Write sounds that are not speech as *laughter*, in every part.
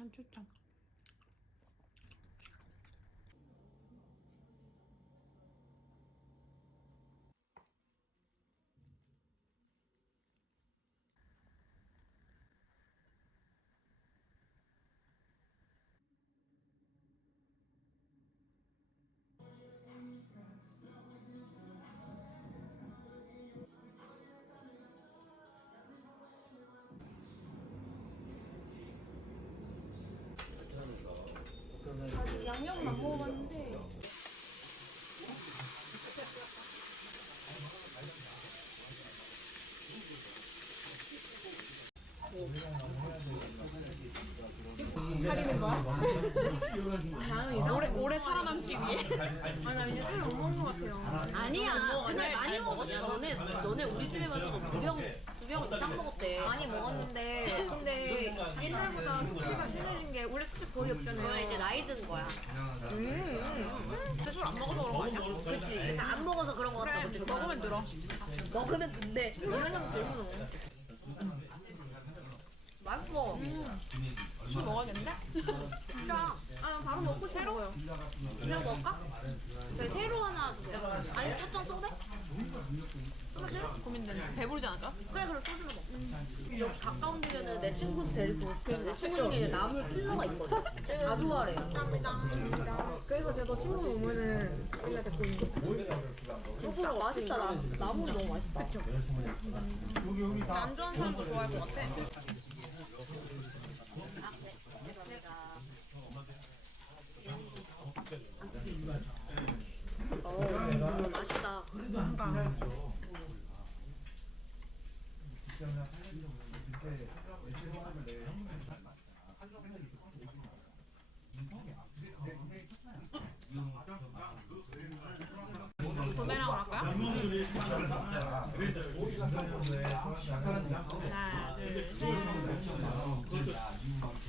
추천 추천. 양념은 안 먹어봤는데. 가리는 거야? 오래 오래 살아남기 위해. 아니 이제 살안 먹는 것 같아요. 아니야. 근데 많이 잘 먹었어. 야, 너네 너네 우리 집에 와서 두병두병 이상 먹었대. 많이 먹었는데 근데 *laughs* 옛날보다 소주가 나이 든 거야. 근데 술안 먹어서 그런 거 아니야? 그렇지. 그러니까 안 먹어서 그런 거 같다고 그래 지금. 먹으면 늘어. 먹으면 근데 이런 형 들고 맛있어. 술 먹어야겠는데? 진짜 아 바로 먹고 새로 그냥 먹을까? 저희 새로 하나 주세요. 아니 초장 소맥? 고민되네. 배부르지 않을까? 그래 그래 소주로 먹. 여기 가까운 데는 내 친구 데리고 올게. 내 친구 중에 나물 필러가 있거든. 다 좋아해요. 감사합니다. 그래서 제가 친구 오면은 맨날 데리고 있는 거. 진짜 맛있다. 나, 나물이 너무 맛있다. 안 좋아하는 사람도 좋아할 것 같아. 어, 맛있다. 도매랑을 할까요? 하나, 둘, 셋.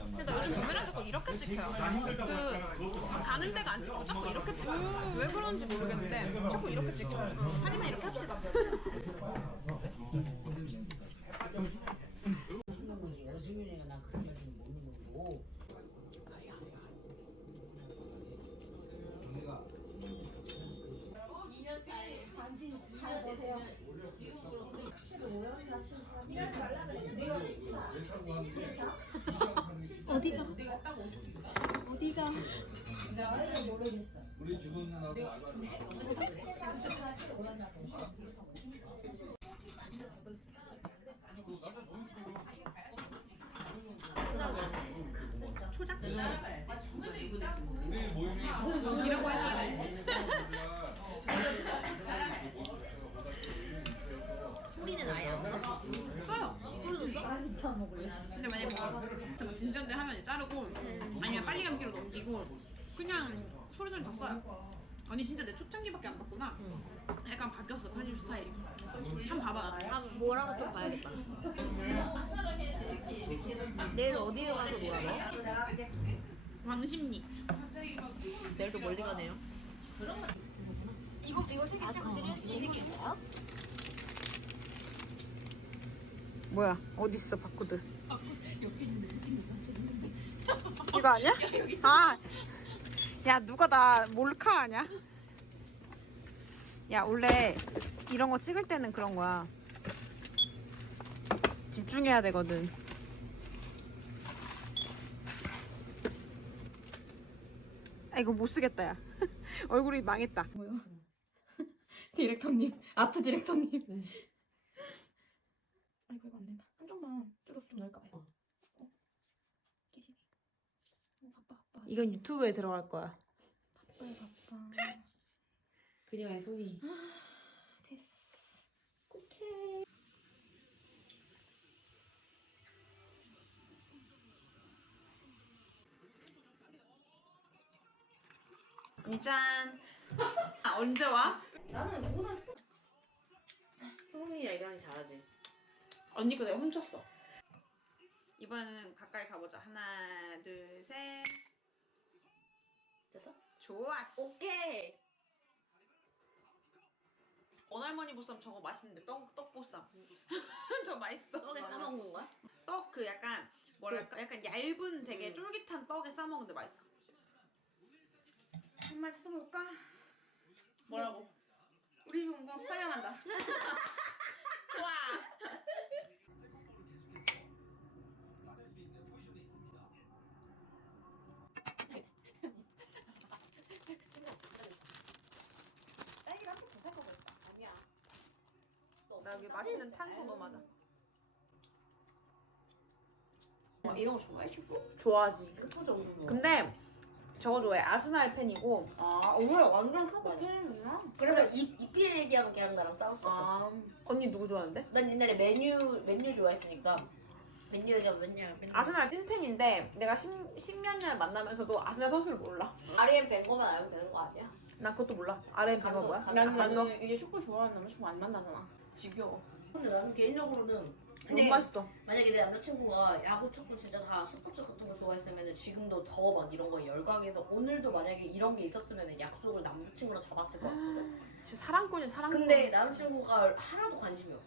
근데 나 이렇게 찍혀요. 그 가는 데가 안 찍고 자꾸 이렇게 찍혀요. 왜 그런지 모르겠는데 자꾸 이렇게 찍혀요. 사진만 이렇게 합시다. 먹는 거지. 여승이니까 난 그런 여승 먹는 거고. 우리 주근 누나도 알바 초장? 우리 모임이 이러고 해줘야 소리는 아예 안 써. 써요. 근데 만약에 뭐 같은 거 진지한데 하면 자르고 아니면 빨리 감기로 넘기고 그냥 소리 소리 다 써요. 언니 진짜 내 초창기밖에 안 봤구나. 약간 바뀌었어 편집 스타일이. 한번 봐봐. 아, 뭐라고 좀 봐야겠다. 내일 어디로 가서 놀아? 왕십리. 내일도 멀리 가네요. 이거 이거 세개 이게 뭐야? 뭐야? 어디 있어 바코드? 이거 아니야? 아, 야 누가 나 몰카 아냐? 야 원래 이런 거 찍을 때는 그런 거야. 집중해야 되거든. 이거 못 쓰겠다 야. *laughs* 얼굴이 망했다. 뭐요? *laughs* 디렉터님, 아트 디렉터님. 네. 아이고 이거 안 된다. 한쪽만 쭈룩 좀 넣을까 봐요. 어? 깨시네. 어, 바빠 바빠. 이건 유튜브에 들어갈 거야. 바빠요 바빠. 그녀의 손이 됐어. 오케이. 짠. 아 언제 와? 나는 모든 스포. 소금이랑 이강이 잘하지. 언니 거 내가 훔쳤어. 이번에는 가까이 가보자. 하나, 둘, 셋. 됐어? 좋았어. 오케이. 원할머니 보쌈 저거 맛있는데 떡 떡 보쌈. *laughs* 저 맛있어. 떡에 싸먹는 거야? 떡 그 약간 뭐랄까 약간 얇은 되게 쫄깃한 떡에 싸 먹는데 맛있어. 한 마디 써볼까? 뭐라고? 우리 거 환영한다. 좋아. 딸기. 아니야. 나 여기 맛있는 탄소 넣어 맞아. 막 이런 거 좋아해 축구? 좋아하지. 끝까지 엄청 좋아. 근데 저거 좋아해. 아스날 팬이고. 아 오늘 완전 사과 팬이구나. 그래서 이 EPL 얘기하면 걔랑 나랑 싸웠어. 아 언니 누구 좋아하는데? 난 옛날에 메뉴 메뉴 좋아했으니까 메뉴 얘기하면 맨날 맨날 아스날 찐팬인데 내가 십, 십몇 년 만나면서도 아스날 선수를 몰라. RM 뱅거만 알면 되는 거 아니야? 나 그것도 몰라. RM 된 거야? 나는 안 넣어. 나는 이제 축구 좋아하는 남자 축구 안 만나잖아. 지겨워. 근데 나는 개인적으로는 너무 근데 맛있어. 만약에 내 남자친구가 야구, 축구 진짜 다 스포츠 같은 거 좋아했으면 지금도 더 막 이런 거 열광해서 오늘도 만약에 이런 게 있었으면 약속을 남자친구랑 잡았을 것 같거든. 진짜 사랑꾼이 사랑꾼. 근데 남자친구가 하나도 관심이 없어.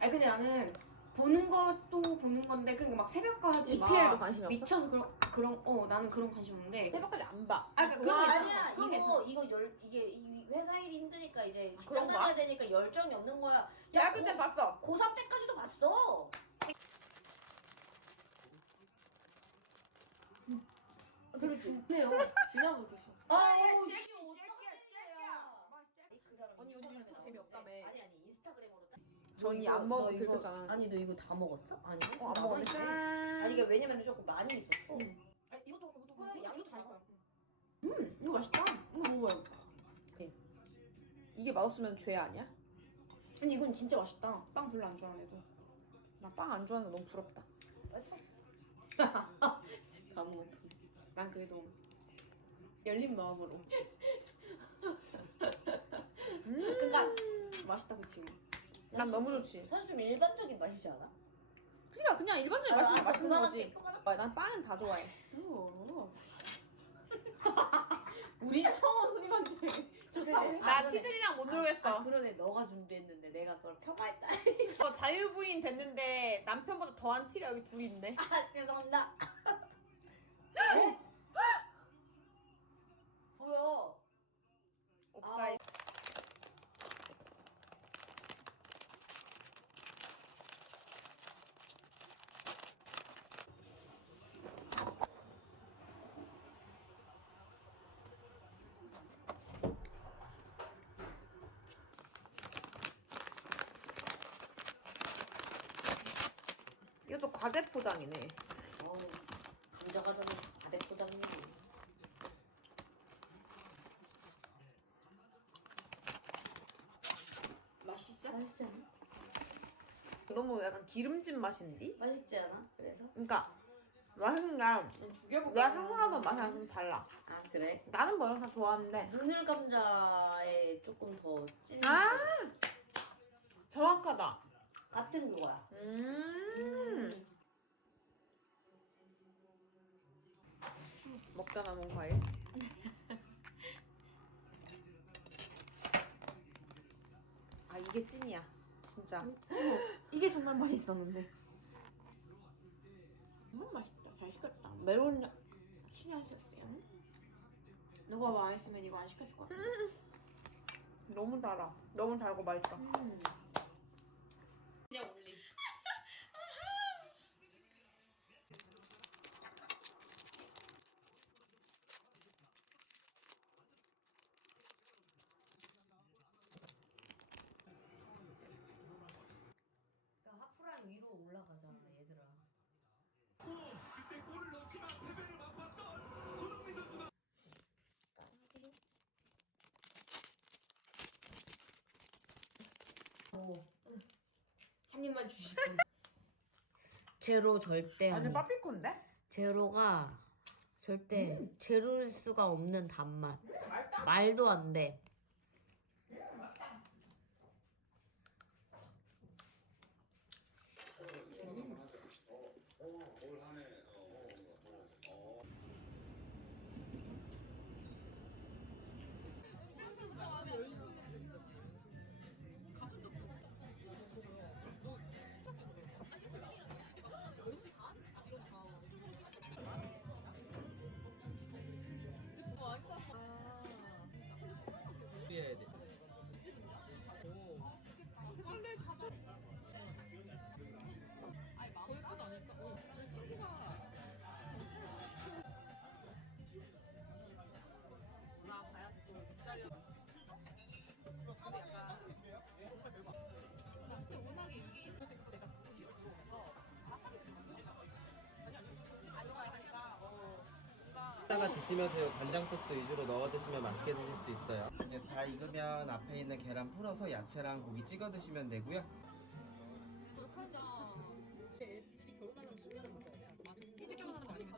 아니 근데 나는 보는 것도 보는 건데 그러니까 막 새벽까지 막 EPL도 관심이 없어? 미쳐서 그런 그런 어 나는 그런 관심 없는데 새벽까지 안 봐. 아 그러니까 그런 거 아니야 있잖아. 그런 게 이거 이거 열 이게 이 회사 일이 힘드니까 이제 직장 그런 거야? 다녀야 되니까 열정이 없는 거야. 야 그때 봤어. 고3 때까지도 봤어. 그래 좋네요. 지나고 계셔. 아, 어, 씨, 어떡해. 그 사람 언니 요즘 인스타그램에 유튜브 재미없다며. 아니 아니 인스타그램으로 짜- 전이 너안너 이거- 들켰잖아. 아니 너 이거 다 먹었어? 아니 어, 안 먹었네. 짠. 아니 이게 왜냐면 조금 많이 있었어. 아 이것도 이것도 그래, 양도 잘잘 거야. 음 이거 맛있다. 이거 먹어요. 이게 맛없으면 죄 아니야? 아니 이건 진짜 맛있다. 빵 별로 안 좋아하는 애도. 나 빵 안 좋아하는 거 너무 부럽다. 다 *laughs* 먹었어. 난 그래도 열린 마음으로. 그러니까 맛있다 그치? 난 너무 좋지. 사실 좀 일반적인 맛이지 않아? 그냥 그냥 일반적인 아, 맛있는 알았어, 맛있는 그만할게, 거지. 그만할게. 아, 난 빵은 다 좋아해. *laughs* 우리 처음 손님한테 좋다고. 나 아, 그러네. 티들이랑 못아 놀겠어. 그러네 너가 준비했는데 내가 그걸 폄하했다. 저 *laughs* 자유부인 됐는데 남편보다 더한 티가 여기 둘이 있네. 아 죄송합니다. *laughs* 뭐야? 옵사이. 이것도 과대 포장이네. 어우 감자 과자는 과대 포장이지. 맛있어? 맛있지 않아? 너무 약간 기름진 맛인데? 맛있지 않아? 그래서? 그러니까 맛있는 게 죽여볼게. 내가 상상하던 맛이랑 좀 달라. 아 그래? 나는 뭐 이런 거 좋아하는데 눈을 감자에 조금 더 찐. 아! 정확하다. 같은 그거야. 음. 먹다 남은 과일. *laughs* 아 이게 찐이야. 진짜. 이게 정말 맛있었는데. 너무 맛있다. 잘 시켰다. 메론 수였어요. 누가 뭐안 했으면 이거 안 시켰을 것 같아. *laughs* 너무 달아. 너무 달고 맛있다. 음. 그냥 올리. 그러니까 하프라인 위로 올라가잖아 얘들아. 오, 한 입만 주시고. 제로 절대 아니. 빠삐콘데? 제로가 절대 제로일 수가 없는 단맛. 말도 안 돼. 드시면 돼요. 간장 소스 위주로 넣어 드시면 맛있게 드실 수 있어요. 이제 다 익으면 앞에 있는 계란 풀어서 야채랑 고기 찍어 드시면 되고요. 일찍 결혼하는 거 아니면?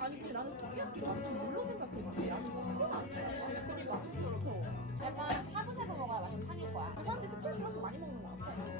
아니 근데 나는 스키야키를 완전 뭘로 생각했지? 아니 그게 안 돼. 그니까. 약간 그 사람들이 스키야키 훨씬 많이 먹는 것 같아.